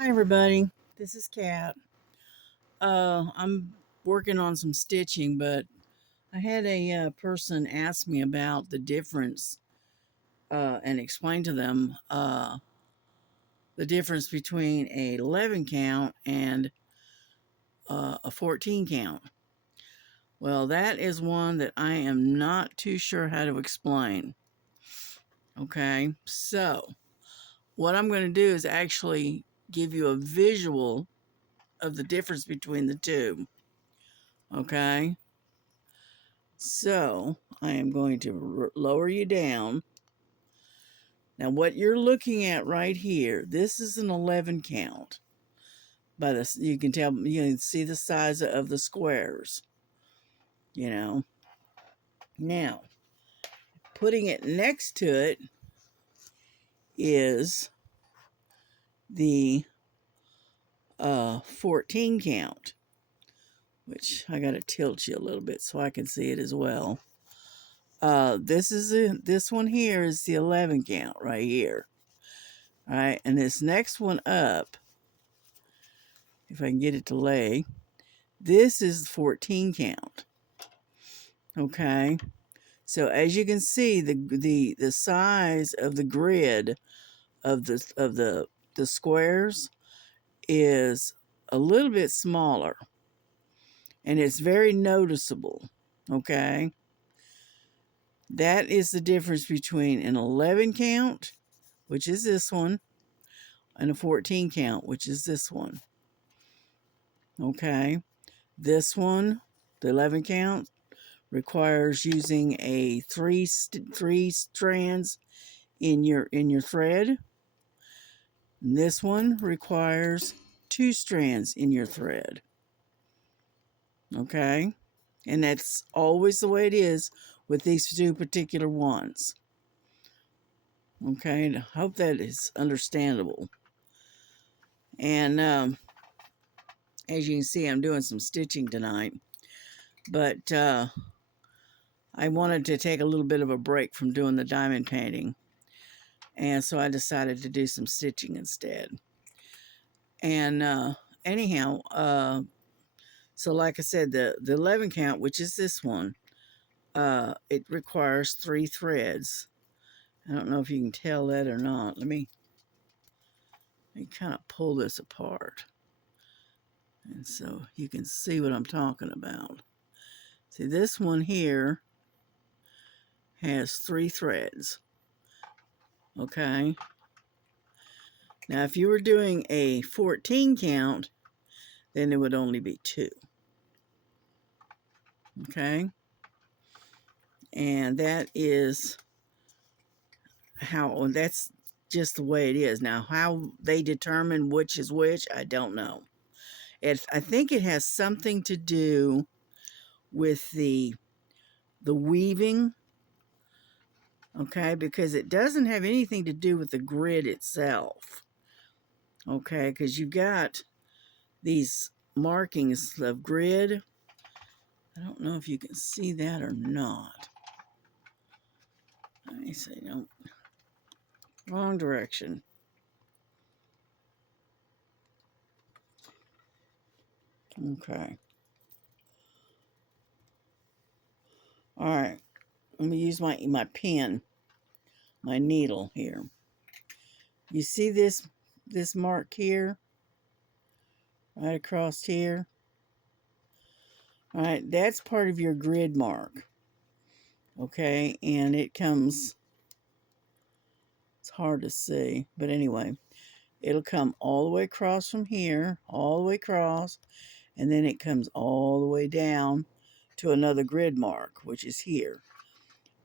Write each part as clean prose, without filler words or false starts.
Hi everybody, this is Kat. I'm working on some stitching, but I had a person ask me about the difference and explain to them the difference between a 11 count and a 14 count. Well, that is one that I am not too sure how to explain. Okay, so what I'm going to do is actually give you a visual of the difference between the two. Okay. So I am going to lower you down. Now, what you're looking at right here, this is an 11 count. By this, you can tell, you can see the size of the squares, you know. Now, putting it next to it is the 14 count, which I got to tilt you a little bit so I can see it as well. This one here is the 11 count right here. All right, and this next one up, if I can get it to lay, this is 14 count. Okay. So as you can see, the size of the grid of the squares is a little bit smaller, and it's very noticeable. Okay. That is the difference between an 11 count, which is this one, and a 14 count, which is this one. Okay. This one, the 11 count, requires using a three strands in your thread. And this one requires 2 strands in your thread. Okay, and that's always the way it is with these two particular ones. Okay, I hope that is understandable. And as you can see, I'm doing some stitching tonight, but I wanted to take a little bit of a break from doing the diamond painting. And so I decided to do some stitching instead. And anyhow, so like I said, the 11 count, which is this one, it requires 3 threads. I don't know if you can tell that or not. Let me kind of pull this apart. And so you can see what I'm talking about. See, this one here has 3 threads. Okay. Now, if you were doing a 14 count, then it would only be 2. Okay. And that is that's just the way it is. Now, how they determine which is which, I don't know. I think it has something to do with the weaving, okay, because it doesn't have anything to do with the grid itself, okay, because you've got these markings of grid. I don't know if you can see that or not. Let me see. No, wrong direction. Okay. All right. Let me use my pen, my needle here. You see this mark here, right across here? All right, that's part of your grid mark. Okay, and it comes, it's hard to see, but anyway, it'll come all the way across from here, all the way across, and then it comes all the way down to another grid mark, which is here,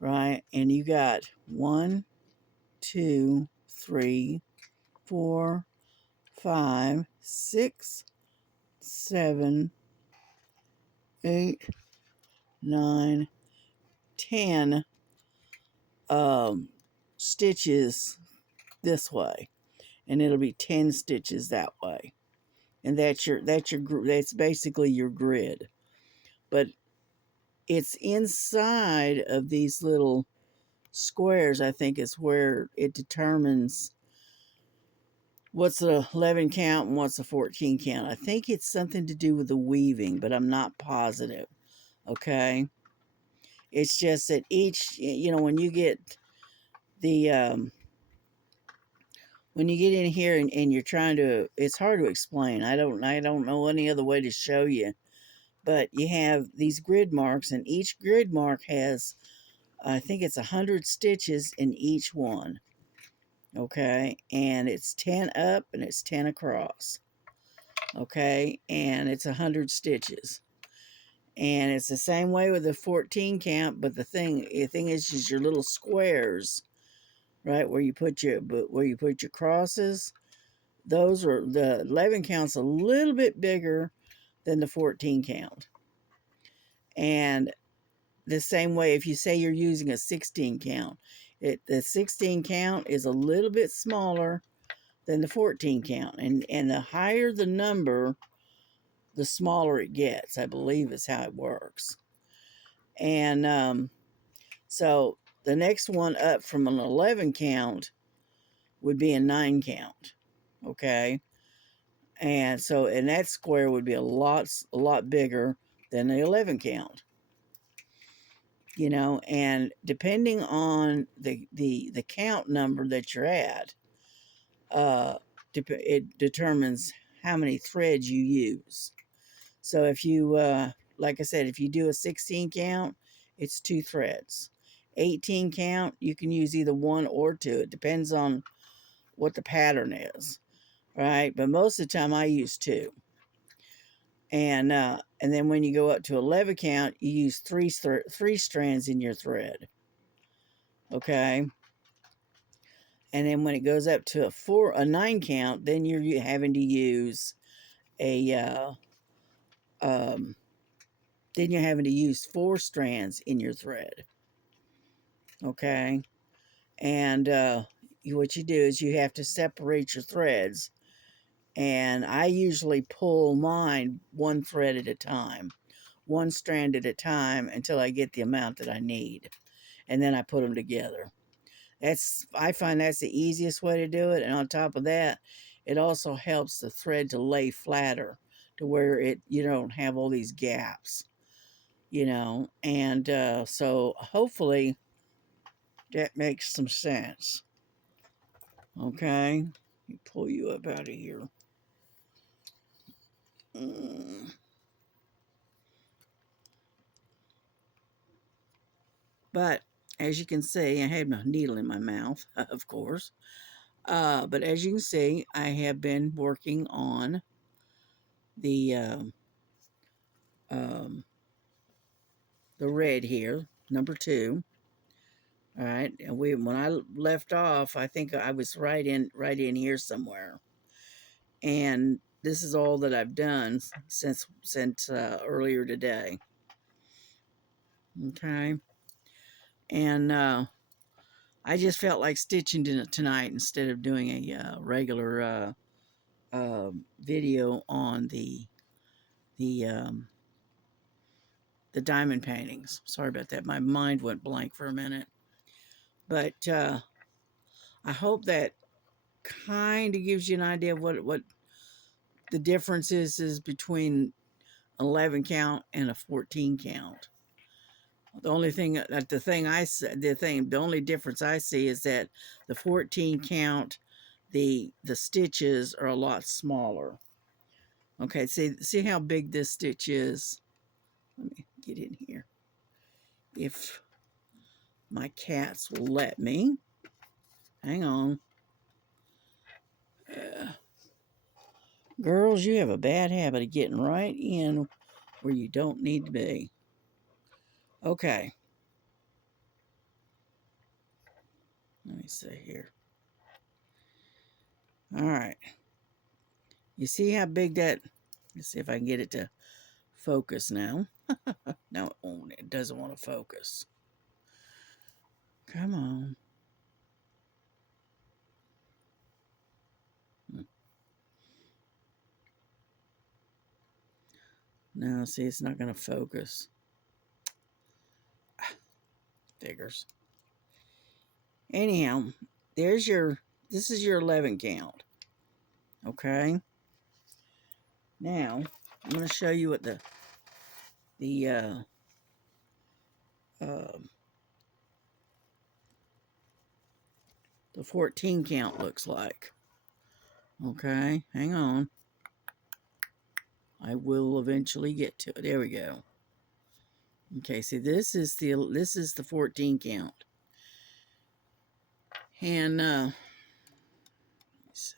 right? And you got 1, 2, 3, 4, 5, 6, 7, 8, 9, 10 stitches this way, and it'll be 10 stitches that way, and that's basically your grid. But it's inside of these little squares, I think, is where it determines what's the 11 count and what's the 14 count. I think it's something to do with the weaving, but I'm not positive. Okay. It's just that each, when you get the, when you get in here and you're trying to, it's hard to explain. I don't know any other way to show you, but you have these grid marks, and each grid mark has, I think it's 100 stitches in each one. Okay. And it's 10 up and it's 10 across. Okay. And it's 100 stitches. And it's the same way with the 14 count, but the thing is your little squares, right, where you put your crosses. Those are, the 11 count's a little bit bigger than the 14 count. And the same way, if you say you're using a 16 count, the 16 count is a little bit smaller than the 14 count. And the higher the number, the smaller it gets, I believe is how it works. And so the next one up from an 11 count would be a 9 count. Okay. And so, and that square would be a lot bigger than the 11 count. And depending on the count number that you're at, it determines how many threads you use. So if you, like I said, if you do a 16 count, it's 2 threads. 18 count, you can use either 1 or 2. It depends on what the pattern is, right? But most of the time I use 2. And then when you go up to 11 count, you use 3 strands in your thread. Okay. And then when it goes up to a 9 count, then you're having to use then you're having to use 4 strands in your thread. Okay. And what you do is you have to separate your threads. And I usually pull mine 1 thread at a time, 1 strand at a time, until I get the amount that I need. And then I put them together. I find that's the easiest way to do it. And on top of that, it also helps the thread to lay flatter, to where you don't have all these gaps, And so hopefully that makes some sense. Okay. Let me pull you up out of here. But as you can see, I had my needle in my mouth, of course. But as you can see, I have been working on the red here, number 2. All right, and when I left off, I think I was right in here somewhere. And this is all that I've done since earlier today. Okay, and I just felt like stitching tonight instead of doing a regular video on the diamond paintings. Sorry about that. My mind went blank for a minute. But I hope that kind of gives you an idea of what the difference is between 11 count and a 14 count. The only thing the only difference I see is that the 14 count, the stitches are a lot smaller. Okay, see how big this stitch is? Let me get in here. If my cats will let me. Hang on. Girls, you have a bad habit of getting right in where you don't need to be. Okay. Let me see here. All right. You see how big that... Let's see if I can get it to focus now. No, it won't. It doesn't want to focus. Come on. No, see, it's not going to focus. Figures. Anyhow, this is your 11 count. Okay. Now, I'm going to show you what the uh, the 14 count looks like. Okay, hang on. I will eventually get to it. There we go. Okay, see this is the 14 count. And let's see.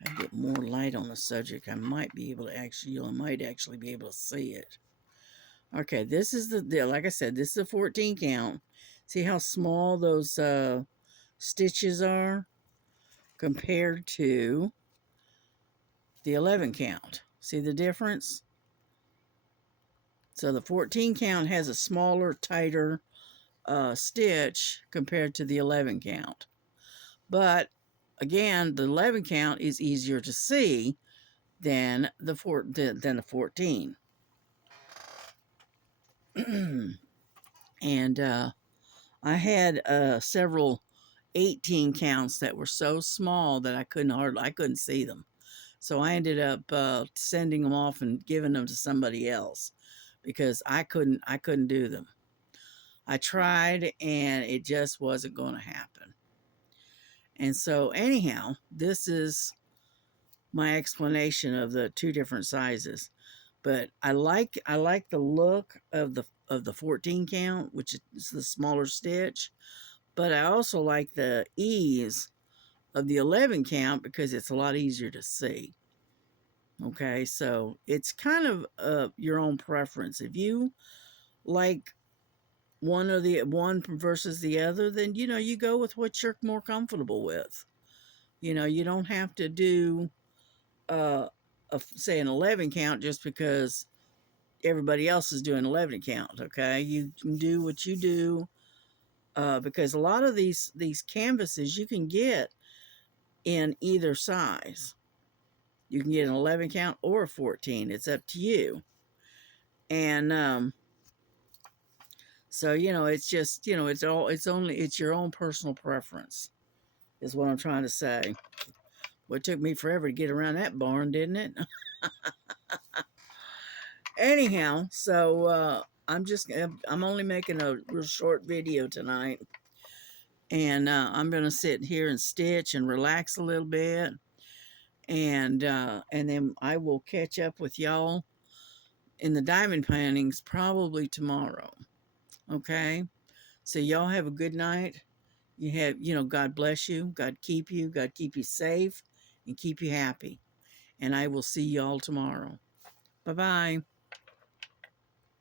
If I get more light on the subject, I might be able to might actually be able to see it. Okay, this is like I said, this is the 14 count. See how small those stitches are compared to the 11 count. See the difference? So the 14 count has a smaller, tighter stitch compared to the 11 count. But again, the 11 count is easier to see than the 14. And I had several 18 counts that were so small that I couldn't see them. So I ended up sending them off and giving them to somebody else because I couldn't do them. I tried and it just wasn't going to happen. And so anyhow, this is my explanation of the two different sizes. But I like the look of the 14 count, which is the smaller stitch. But I also like the ease of the 11 count because it's a lot easier to see. Okay, so it's kind of your own preference. If you like one versus the other, then you go with what you're more comfortable with. You don't have to do say an 11 count just because everybody else is doing 11 count. Okay, you can do what you do because a lot of these canvases you can get in either size. You can get an 11 count or a 14. It's up to you. And so it's just it's your own personal preference, is what I'm trying to say. Well, it took me forever to get around that barn, didn't it? Anyhow, so I'm only making a real short video tonight, and I'm gonna sit here and stitch and relax a little bit, and then I will catch up with y'all in the diamond paintings probably tomorrow. Okay, so y'all have a good night. God bless you, God keep you safe, and keep you happy. And I will see y'all tomorrow. Bye bye.